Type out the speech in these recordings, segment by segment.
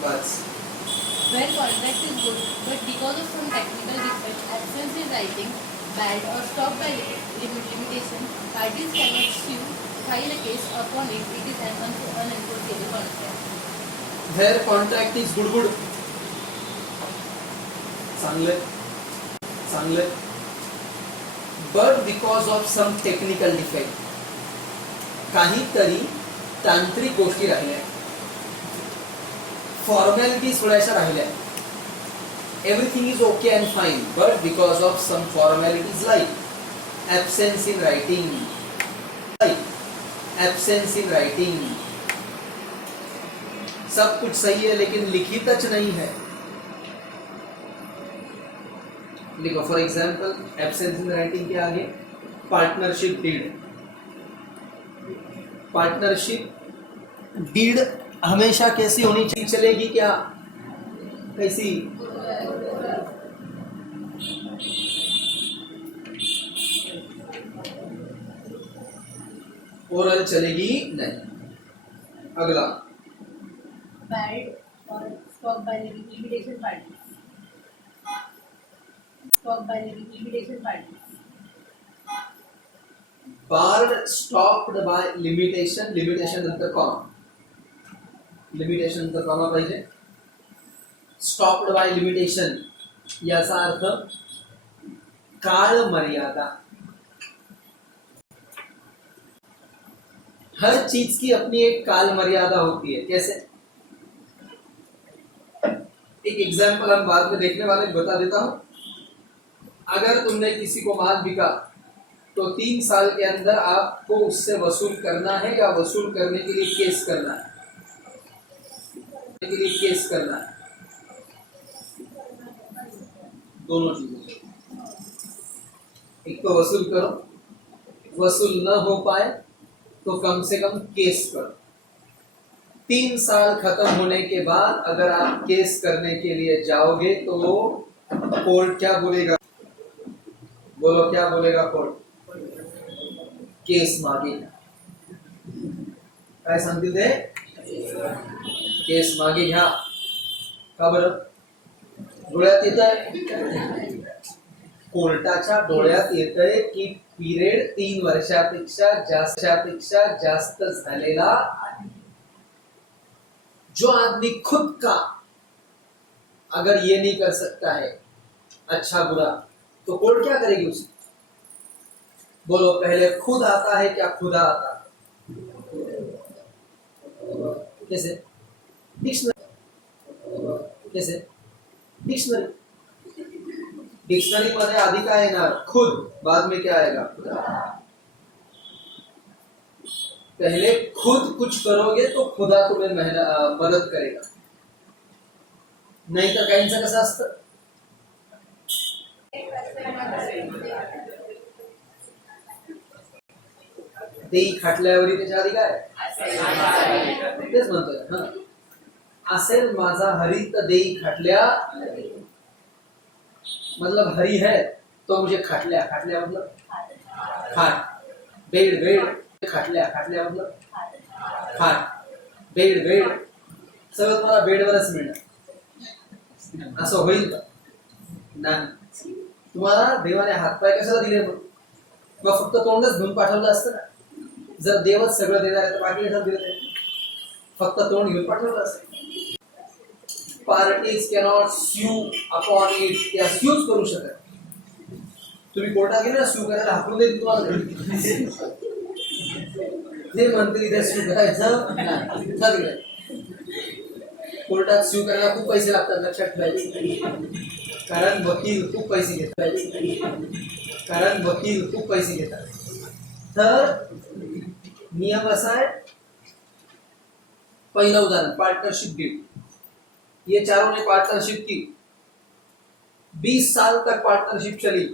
Bus Where contract is good, but because of some technical defect, absence in writing, bad or stop by limitation, parties cannot sue, file a case upon it. It is an unenforceable contract. Where contract is good चांगले चांगले but because of some technical defect काहीतरी तांत्रिक गोष्टी राहिल्या formalities थोड्याशा राहिल्या everything is okay and fine but because of some formalities like absence in writing सब कुछ सही है लेकिन लिखितच नहीं है लिखो for example absence in writing के आगे पार्टनरशिप डीड हमेशा कैसी होनी चाहिए चलेगी क्या कैसी ओरल चलेगी नहीं अगला Bad or stop by limitation parties. Stop by limitation parties. barred stopped by limitation नंतर कॉमा पाहिजे stopped by limitation याचा अर्थ काळ मर्यादा हर चीज की अपनी एक काल मर्यादा होती है कैसे एक एग्जाम्पल हम बाद में देखने वाले बता देता हूं अगर तुमने किसी को माल बिका तो 3 साल के अंदर आपको उससे वसूल करना है या वसूल करने के लिए केस करना है दोनों चीजें एक तो वसूल करो वसूल न हो पाए तो कम से कम केस करो 3 साल खत्म होने के बाद अगर आप केस करने के लिए जाओगे तो कोर्ट क्या बोलेगा बोलो क्या बोलेगा कोर्ट केस मागेगा काय सांगतील ते केस मागे घ्या का बरं डोळ्यात येतंय कोर्टाच्या डोळ्यात येतंय की पीरियड 3 वर्षापेक्षा जास्त झालेला जो आदमी खुद का अगर ये नहीं कर सकता है अच्छा बुरा तो कोर्ट क्या करेगी उसे बोलो पहले खुद आता है क्या खुदा आता है कैसे डिक्शनरी मध्ये आधी काय येणार खुद बाद में क्या आएगा पहले खुद कुछ करोगे तो खुदा तुम्हें मदद करेगा नाही तर काहींचं कसं असतं देई खाटल्यावरी त्याच्या आधी काय तेच म्हणतोय हा असेल माझा हरी तर देई खाटल्या मतलब हरी है तो मुझे खाटल्या मतलब खाट बेड खाटल्या मतलब खाट बेड सगळं मला बेडवरच मिळणार असं होईल का नाही तुम्हाला देवाने हातपाय कशाला दिले मग फक्त तोंडच घेऊन पाठवलं असतं ना जर देवच सगळं देणार आहे तर बाकी कशाला दिलं फक्त तोंड घेऊन पाठवलं असतं parties cannot sue upon it त्या स्यूच करू शकत तुम्ही कोर्टात गेले ना स्यू करायला हाकून देईल तुम्हाला ते म्हणतील इथे स्यू करायचं कोर्टात स्यू करायला खूप पैसे लागतात लक्षात ठेवायचे कारण वकील खूप पैसे घेतात तर नियम असा आहे पहिलं उदाहरण पार्टनरशिप डीड ये चारों ने पार्टनरशिप की 20 साल तक पार्टनरशिप चली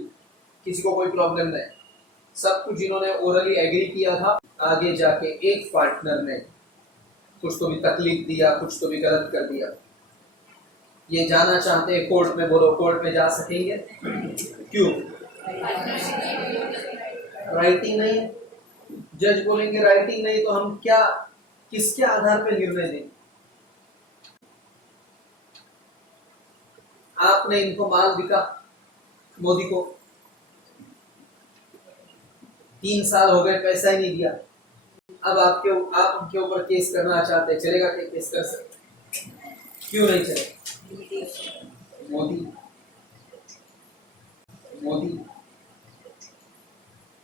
किसी को कोई प्रॉब्लम नहीं सब कुछ इन्होंने ओरली एग्री किया था आगे जाके एक पार्टनर ने कुछ तो भी तकलीफ दिया कुछ तो भी गलत कर दिया ये जाना चाहते हैं कोर्ट में बोलो कोर्ट में जा सकेंगे क्यों राइटिंग नहीं है जज बोलेंगे राइटिंग नहीं तो हम क्या किसके आधार पे निर्णय दें आपने इनको माल बिका मोदी को, 3 साल हो गए पैसा ही नहीं दिया, अब आप उनके ऊपर केस करना चाहते हैं, चलेगा क्या? केस कर सकते? क्यों नहीं चलेगा? मोदी मोदी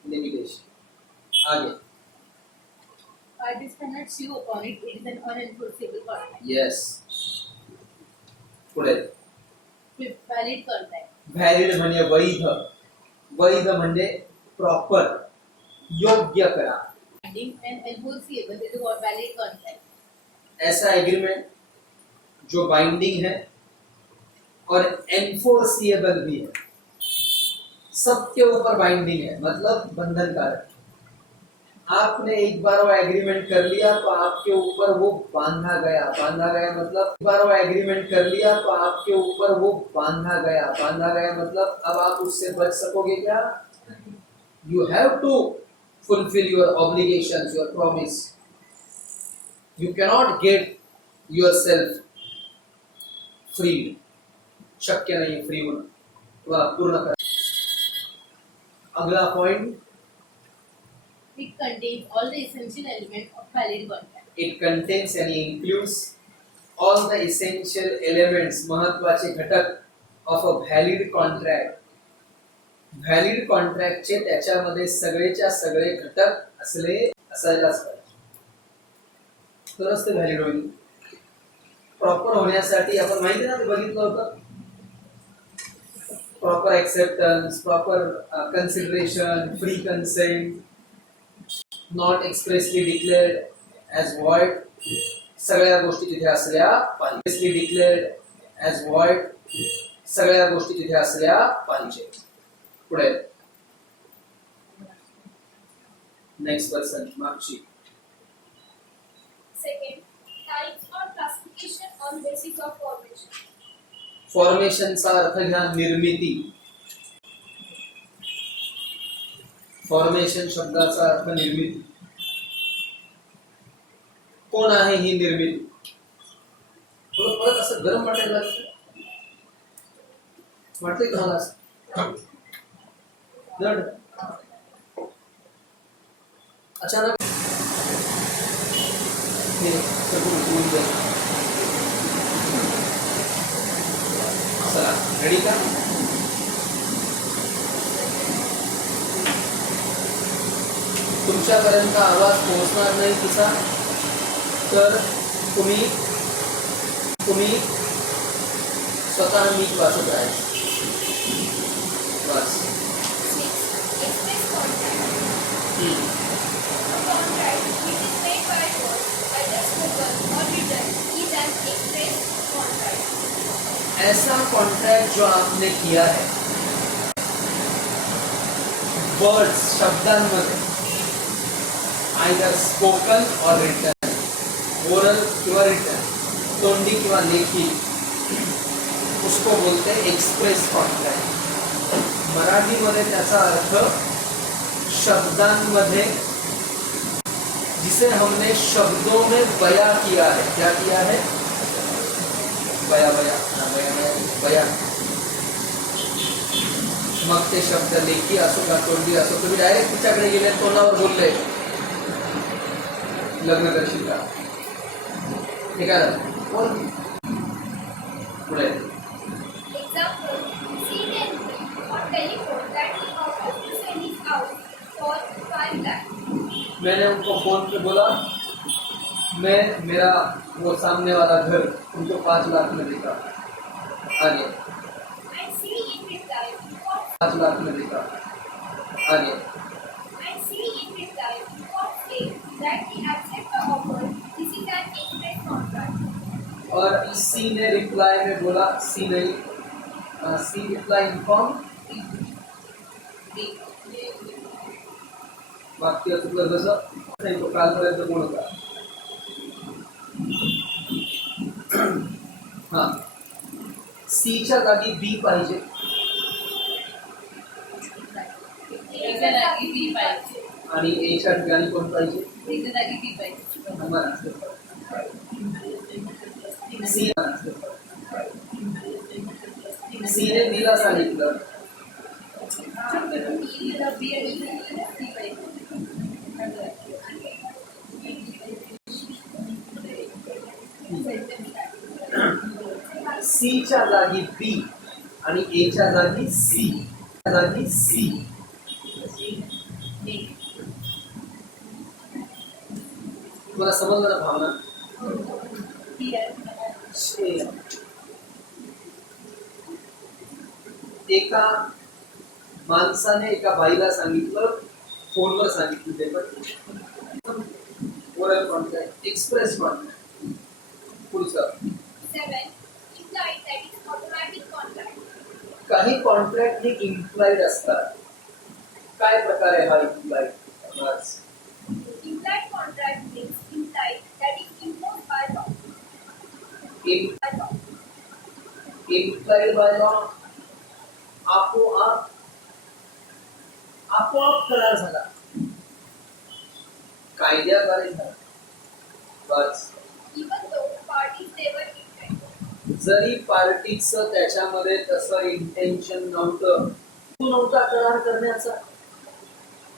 लिमिटेशन। आगे Parties cannot sue upon it. It is an unenforceable contract. Yes, पुढे Valid contract. व्हॅलिड म्हणजे वैध, वैध म्हणजे प्रॉपर, योग्य करा। Binding and enforceable is a valid contract. ऐसा एग्रीमेंट जो बाइंडिंग है और एनफोर्सिएबल भी है, सबके ऊपर बाइंडिंग है, मतलब बंधनकारक। आपने एक बार वो एग्रीमेंट कर लिया तो आपके ऊपर वो बांधा गया, बांधा गया मतलब एक बार वो एग्रीमेंट कर लिया तो आपके ऊपर वो बांधा गया, बांधा गया मतलब अब आप उससे बच सकोगे क्या? You have to fulfill your obligations, your promise. You cannot get yourself freed. शक्य नहीं है फ्री होना, तुम्हारा पूर्ण कर। अगला point, It contains all the essential elements of valid contract. it contains and includes all the essential elements, महत्वाचे घटक of a valid contract. Valid कॉन्ट्रॅक्टचे त्याच्यामध्ये सगळेच्या सगळे घटक असायलाच पाहिजे, तरच ते व्हॅलिड होईल। प्रॉपर होण्यासाठी आपण माहिती ना, ते बघितलं होतं, proper acceptance, proper consideration, free consent, not expressly declared as void, सगळ्या गोष्टी तिथे असल्या पाहिजे। एक्सप्रेसली डिक्लेअर्ड ॲज व्हॉइड, सगळ्या गोष्टी तिथे असल्या पाहिजे। पुढे नेक्स्ट पर्सन मागची। Second, types or classification on basis of formation. फॉर्मेशनचा अर्थ घ्या निर्मिती। फॉर्मेशन शब्दाचा अर्थ निर्मिती। कोण आहे ही निर्मिती? थोडं परत असं गरम वाटायला लागतं, वाटतंय का मला असं? जड अचानक हे सगळं उठून जाईल। चला रेडी का? तुमच्यापर्यंत आवाज पोहोचणार नाही तिचा, तर तुम्ही स्वतः नीट वाचत राहायचं बस। 6. Express contract. A contract which is made by word, either spoken or written, is an express contract. ऐसा कॉन्ट्रैक्ट जो आपने किया है वर्ड्स, शब्दांमध्ये, आयदर स्पोकन और रिटन, ओरल किंवा रिटन, तोंडी किंवा लेखी, उसको बोलते हैं एक्सप्रेस कॉन्ट्रैक्ट। मराठीमध्ये त्याचा अर्थ शब्दांमध्ये, जिसे हमने शब्दों में बयां किया है। क्या किया है? बयां। मग ते शब्द लेखी असो का तोंडी असो, तुम्ही डायरेक्ट तिच्याकडे गेले, तोंडावर बोलले लग्न करशील का, ठीक आहे? पुढे Example, see the entry on telephone that he offers to sell his house for 5 lakh. मैंने उनको फोन पे बोला मैं मेरा वो सामने वाला घर उनको 5 लाख में देता। आगे And see in reply, what 5 lakh में देता। आगे and see in reply, what says that he accepts the offer. This is an express contract. और सी ने रिप्लाई में बोला, सी नहीं, सी रिप्लाई इन्फॉर्म, वाक्य चुकलं जसं नाही तो कालपर्यंत कोण होता? हा, सीच्या जागी बी पाहिजे, एका जागी बी पाहिजे, आणि एच्या ठिकाणी कोण पाहिजे? एका जागी बी पाहिजे। सी सीने बीला सांगितलं. सी च्या जागी बी आणि ए च्या जागी सी. जागी सी. तुम्हाला समजलं ना भावना? एका माणसाने एका बाईला सांगितलं, फोनवर सांगितलं ते पण ओरल कॉन्ट्रॅक्ट, एक्सप्रेस कॉन्ट्रॅक्ट. पुढचं 7. Implied, that is automatic contract. काही कॉन्ट्रॅक्ट हे इम्प्लाइड असतात. काय प्रकार आहे हा implied? Implied contract means implied, that is imposed by law. By law. Implied by law. आपोआप करार झाला, कायद्याद्वारे झाला. बस. Even though parties never intend. जरी पार्टीचं त्याच्यामध्ये तसं इंटेंशन नव्हता करार करण्याचा,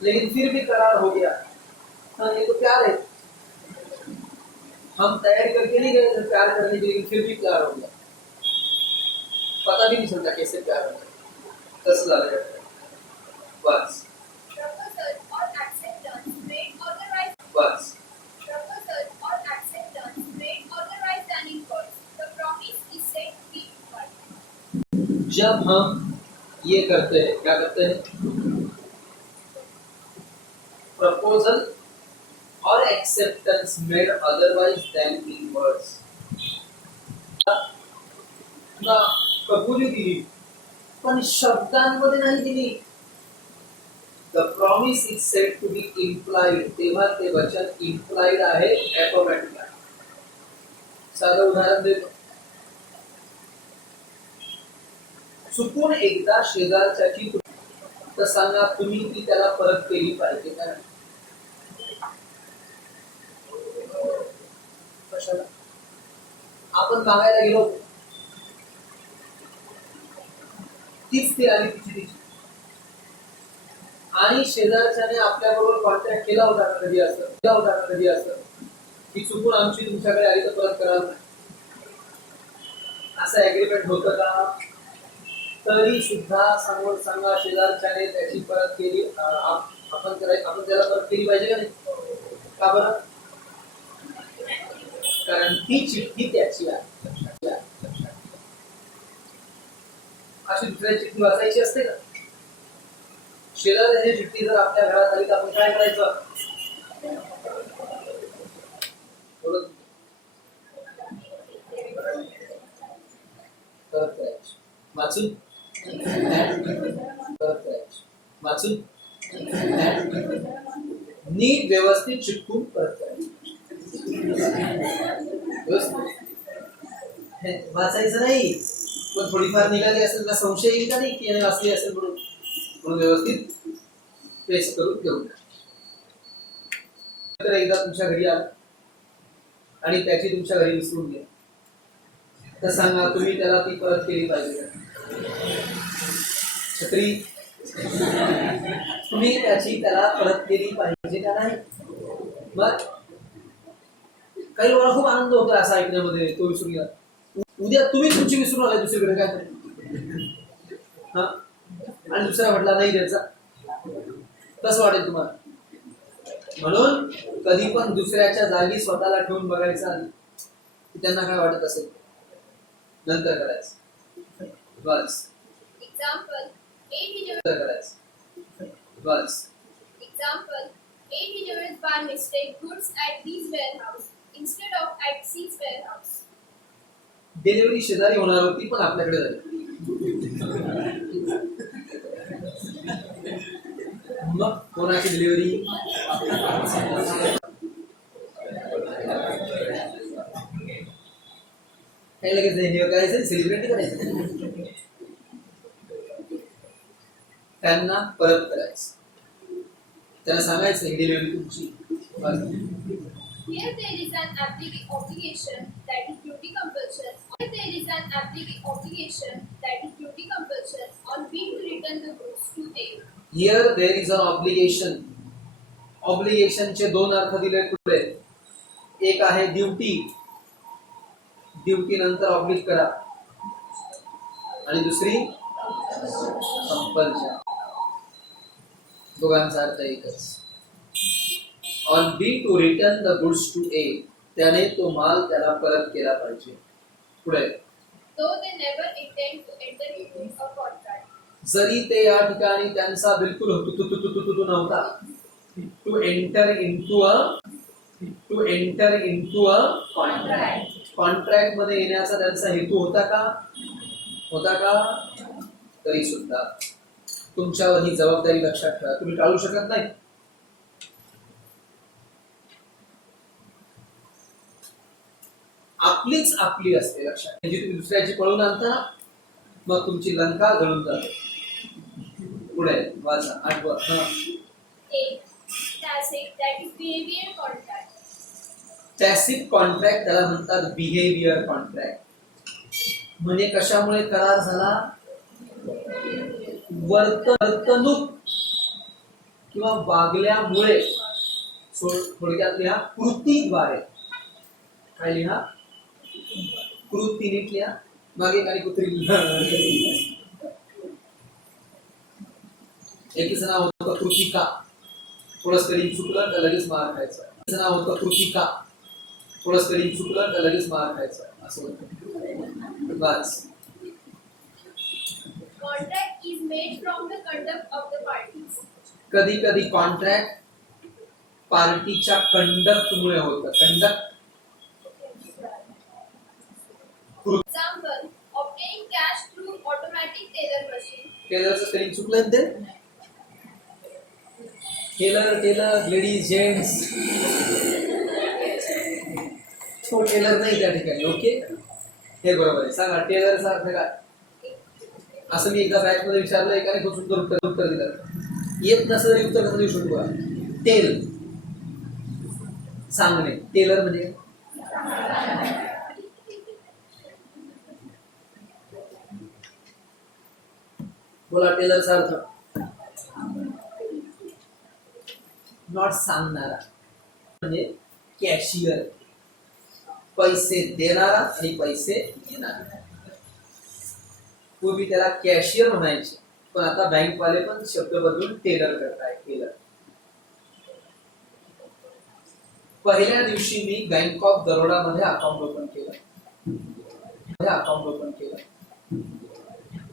लेकिन फिर भी करार हो गया. हाँ, ये तो प्यार है. हम तैयारी करके नहीं गए थे प्यार करने के लिए, फिर भी प्यार हो गया. पता भी नहीं चलता कैसे प्यार हो गया. कसं झालं? बस. Proposal or acceptance made authorized. Bus. Proposal or acceptance made authorized and enforced. The promise is said to be implied. जब हम ये करते हैं, क्या करते हैं? प्रपोजल और acceptance made otherwise than in words. कबुली दिली पण शब्दांमध्ये नाही दिली. The promise is said to be implied. तेव्हा ते वचन इम्प्लाइड आहे, ऑटोमॅटिक आहे. साधं उदाहरण देतो. चुकून एकदा शेजारच्याची तर सांगा, तुम्ही ती त्याला परत केली पाहिजे का? कशाला? आपण मागायला गेलो, तीच ती आली तिची. आणि शेजारच्याने आपल्या बरोबर कॉन्टॅक्ट केला होता कधी असं की चुकून आमची तुमच्याकडे आली तर परत कराल नाही, असं ऍग्रीमेंट होतं का? तरी सुद्धा समोर सांगा, शेजारच्याने त्याची परत केली, आपण त्याला परत केली पाहिजे का नाही? का बरं? कारण ती चिठ्ठी त्याची आहे. अशी दुसऱ्या चिठ्ठी वाचायची असते का? शेजाऱ्याची चिठ्ठी जर आपल्या घरात आली तर आपण काय करायचं? परत करायची. वाचून वाचून नीट व्यवस्थित चिटकून परत करायची. वाचायचं नाही, पण थोडीफार निघाली असेल तर संशय येईल का नाही की याने वाचली असेल म्हणून व्यवस्थित पेस्ट करून घेऊन. तर एकदा तुमच्या घरी आला आणि त्याची तुमच्या घरी विसरून गेला तर सांगा, तुम्ही त्याला ती परत केली पाहिजे का? छत्री तुम्ही त्याला परत केली पाहिजे का नाही? मग काही लोकांना खूप आनंद होतो असं ऐकण्यामध्ये, तो विसरून गेला. उद्या तुम्ही तुमची विसरून आलाय दुसरीकडे, काय हा? आणि दुसरा म्हटला नाही द्यायचा, कसं वाटेल तुम्हाला? म्हणून कधी पण दुसऱ्याच्या जागी स्वतःला ठेवून बघायचं आधी की त्यांना काय वाटत असेल, नंतर करायचं. बस. Example, A नंतर करायचं. बस. Example, A delivers by mistake goods at B's warehouse instead of at C's warehouse. Delivery शेजारी होणार होती पण आपल्याकडे झाली. मग कोणाची डिलिव्हरी? काही लगेच करायचं, सेलिब्रेट करायचं, त्यांना परत करायचं, त्यांना सांगायचं ही डिलिव्हरी तुमची. Here there is an obligation that is duty compulsion. Here there is an obligation that is duty here there is an obligation. ऑब्लिगेशनचे दोन अर्थ दिले पुढे. एक आहे ड्युटी, ड्युटी नंतर ऑब्लिग करा, आणि दुसरी कंपल्शन. दोघांचा अर्थ एकच. On B to return the goods to A, त्याने तो माल त्याला परत केला पाहिजे. पुढे Though they never intend to enter into a contract. जरी ते या ठिकाणी त्यांचा बिलकुल नव्हता to enter into a contract मध्ये येण्याचा त्यांचा हेतू होता का तरी सुद्धा तुमच्यावर ही जबाबदारी लक्षात ठेवा, तुम्ही टाळू शकत नाही. आपलीच आपली असते लक्षात. म्हणजे तुम्ही दुसऱ्याची पळून आणता मग तुमची लंका गळून जाते. पुढे वाचा 8वा. A. Tacit, that is behavior contract. Tacit contract त्याला म्हणतात बिहेवियर कॉन्ट्रॅक्ट. म्हणजे कशामुळे करार झाला? वर्तणूक किंवा वागल्यामुळे. थोडक्यात लिहा कृतीद्वारे. काय लिहा? कृती. नीट लिहा. मागे काही कुत्री एकीचं नाव होतं कृतिका. थोडं स्पेलिंग चुकलं तर लगेच मार खायचा. एकीचं नाव होतं कृतिका. थोडं स्पेलिंग चुकलं तर लगेच मार खायचा. असं होतं. बस. Contract is made from the conduct of the parties. कधी कधी कॉन्ट्रॅक्ट पार्टीच्या कंडक्टमुळे होतं. Conduct. Example, obtaining cash through automatic teller machine. टेलरचं स्पेलिंग चुकलं ते. Tailor ladies gents. तो टेलर नाही त्या ठिकाणी. ओके, हे बरोबर आहे. सांगा टेलरचा अर्थ काय? असं मी एकदा बॅच मध्ये विचारलं, एकाने खूप सुंदर उत्तर दिलं. येत नसलं तरी उत्तर कसं देऊ शकतो का? टेल, सांगणे. टेलर म्हणजे बोला टेलरचा अर्थ. नॉट सांगणारा म्हणजे कॅशियर. पैसे देणारा आणि पैसे घेणारा. पूर्वी त्याला कॅशियर म्हणायचे, पण आता बँकवाले पण शब्द बदलून टेलर करताय. टेलर. पहिल्या दिवशी मी बँक ऑफ बरोडामध्ये अकाउंट ओपन केलं.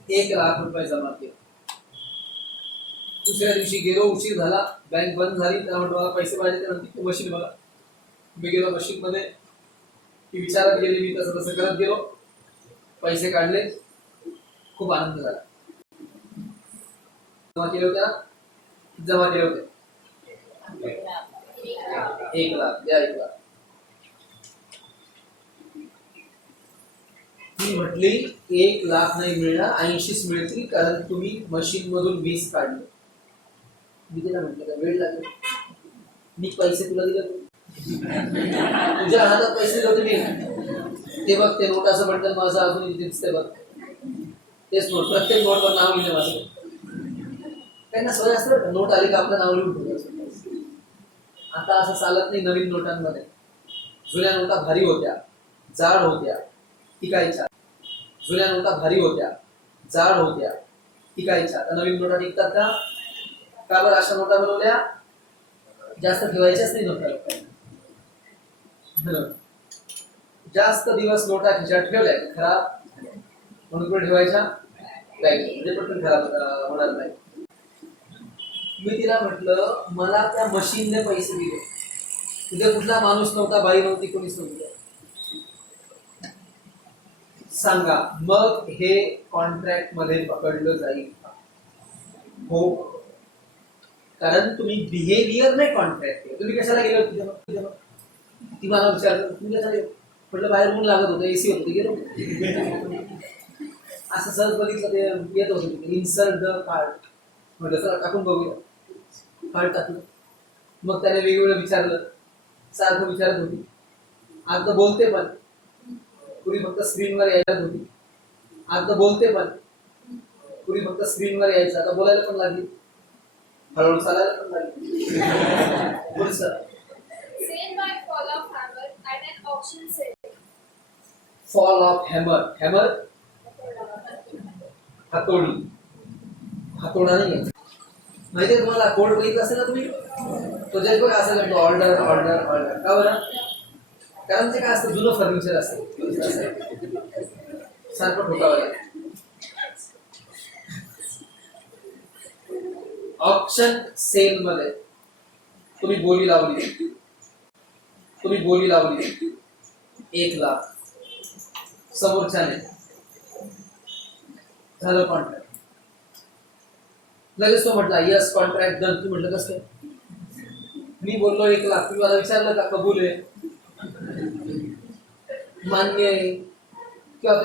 1 लाख रुपये जमा केले. दुसऱ्या दिवशी गेलो, उशीर झाला, बँक बंद झाली. त्याला म्हटलं मला पैसे पाहिजे. ते म्हणते मशीन बघा. मी गेलो मशीन मध्ये, ती विचारत गेली, मी तसं तसं करत गेलो, पैसे काढले. खूप आनंद झाला. जमा केले होते. 1 लाख द्या. 1 लाख. ती म्हटली 1 लाख नाही मिळणार, 80च मिळतील, कारण तुम्ही मशीन मधून 20 काढले. मी तिला म्हटलं का वेळ लागेल, मी पैसे तुला दिले, तुझ्या हातात पैसे दिले होते मी. ते बघ, ते नोटाचं बंडल माझं अजून दिसते बघ. तेच नोट, प्रत्येक नोटवर नाव लिहिलं माझं. त्यांना सवय असतं, नोट आली का आपलं नाव लिहून ठेवायचं. आता असं चालत नाही नवीन नोटांमध्ये. जुन्या नोटा भारी होत्या, जाड होत्या, टिकायच्या. जुन्या नोटा भारी होत्या, जाड होत्या, टिकायच्या. आता नवीन नोटा टिकतात का? का बरं अशा नोटा बनवल्या? जास्त ठेवायच्याच नाही नोटा. जास्त दिवस नोटा खिशात ठेवल्या खराब म्हणून कुठे ठेवायच्या? म्हणजे पटकन खराब होणार नाही. मी तिला म्हटलं मला त्या मशीनने पैसे दिले. तिथे कुठला माणूस नव्हता, बाई नव्हती, कोणीच नव्हतं. सांगा मग हे कॉन्ट्रॅक्ट मध्ये पकडलं जाईल? हो, कारण तुम्ही बिहेवियर नाही कॉन्ट्रॅक्ट केलं. तुम्ही कशाला गेलो होते? ती मला विचारलं तुम्ही कशाला गेलो? म्हटलं बाहेर ऊन लागत होतं, एसी होतं, गेलो. असं सहज बघितलं ते येत होतं. इन्सर्ट द कार्ड म्हटलं चला टाकून बघूया. कार्ड टाकलं. मग त्याने वेगवेगळं विचारलं, सारखं विचारत होती. आता बोलते पण, पूर्वी फक्त स्क्रीनवर यायला होती. आता बोलते पण, पूर्वी फक्त स्क्रीनवर यायचं, आता बोलायला पण लागली. हळूहळू चालायला पण लागली. पुढचं Sale by fall of hammer at an auction sale. Fall of hammer. Hammer हातोडी. हातोडा नाही आहे. माहिती आहे तुम्हाला कोड बघितलं असेल ना तुम्ही. तो जे बघा असं करतो ऑर्डर ऑर्डर ऑर्डर. का बरं? कारण ते काय असतं जुनं फर्निचर असतं सारखं ठोकावं लागतं. ऑप्शन सेल मध्ये तुम्ही बोली लावली 1,00,000 समोरच्याने झालं कॉन्ट्रॅक्ट. लगेच तो म्हटला यस कॉन्ट्रॅक्ट डन. तू म्हटलं कसं मी बोललो 1,00,000 तुम्ही मला विचारलं का कबूल आहे मान्य आहे किंवा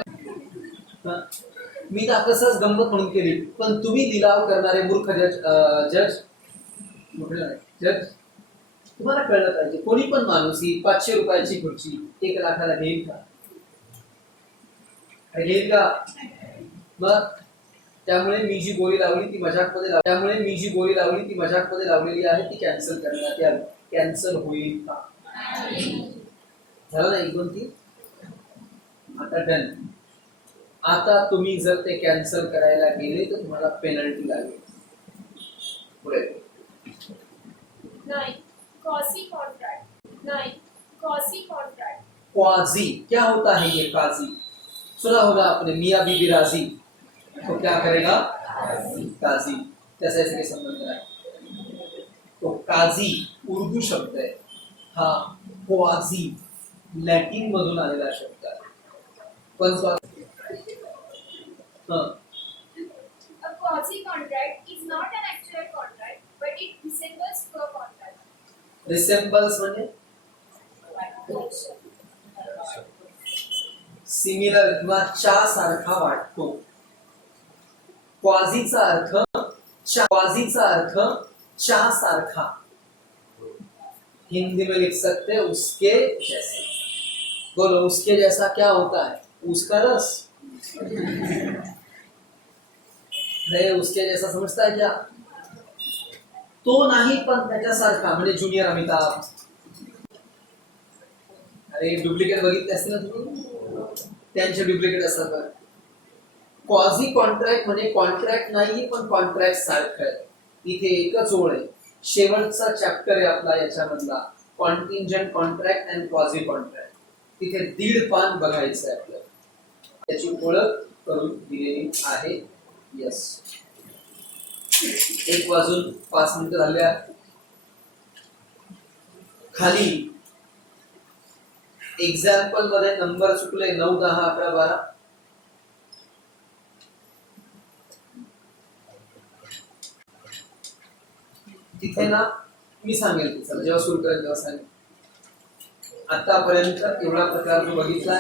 मी तर कसंच गंमत म्हणून केली पण तुम्ही लिलाव करणारे मूर्ख जज जज तुम्हाला कळलं पाहिजे कोणी पण माणूस ही 500 रुपयाची खुर्ची 1,00,000ला घेईल का? घेईल का? मग त्यामुळे मी जी बोली लावली ती मजाकमध्ये लावलेली आहे ती कॅन्सल करण्यात यावी. कॅन्सल होईल का? झालं ना 1 2 3. आता डन. आता तुम्ही जर ते कॅन्सल करायला गेले तर तुम्हाला पेनल्टी लागेल. पुढे 9. Quasi contract. 9. Quasi contract. Quasi. क्या होता है ये काजी? सुना होगा आपने मियाँ बीबी राजी. तो क्या करेगा? काजी. त्याचा याचा काही संबंध नाही. तो काजी उर्दू शब्द आहे. हा क्वाजी लॅटिन मधून आलेला शब्द आहे. पण तो A quasi contract is not an actual contract, but it resembles to a contract. Resembles म्हणजे सिमिलर किंवा च्या सारखा वाटतो. क्वाजीचा अर्थ च्या सारखा. हिंदी में लिख सकते हैं उसके जैसा. बोलो उसके जैसा क्या होता है? उसका रस. अरे उसके जैसा समझता है क्या? तो नाही पण त्याच्यासारखा म्हणजे ज्युनियर अमिताभ. अरे डुप्लिकेट बघितले असतील ना तुम्ही. त्यांचे डुप्लिकेट असतात. क्वाझी कॉन्ट्रॅक्ट म्हणजे कॉन्ट्रॅक्ट नाही पण कॉन्ट्रॅक्ट सारखं आहे. इथे एकच ओळ आहे. शेवटचा चॅप्टर आहे आपला याच्यामधला कॉन्टिंजंट कॉन्ट्रॅक्ट अँड क्वाझी कॉन्ट्रॅक्ट. तिथे 1.5 पान बघायचं आहे आपल्याला. त्याची ओळख करून दिलेली आहे. यस 1:05 झाल्या. खाली एक्झाम्पल मध्ये नंबर चुकले 9 10 11 12. तिथे ना मी सांगेल जेव्हा सुरू करेल तेव्हा सांगेल. आतापर्यंत एवढा प्रकार जो बघितला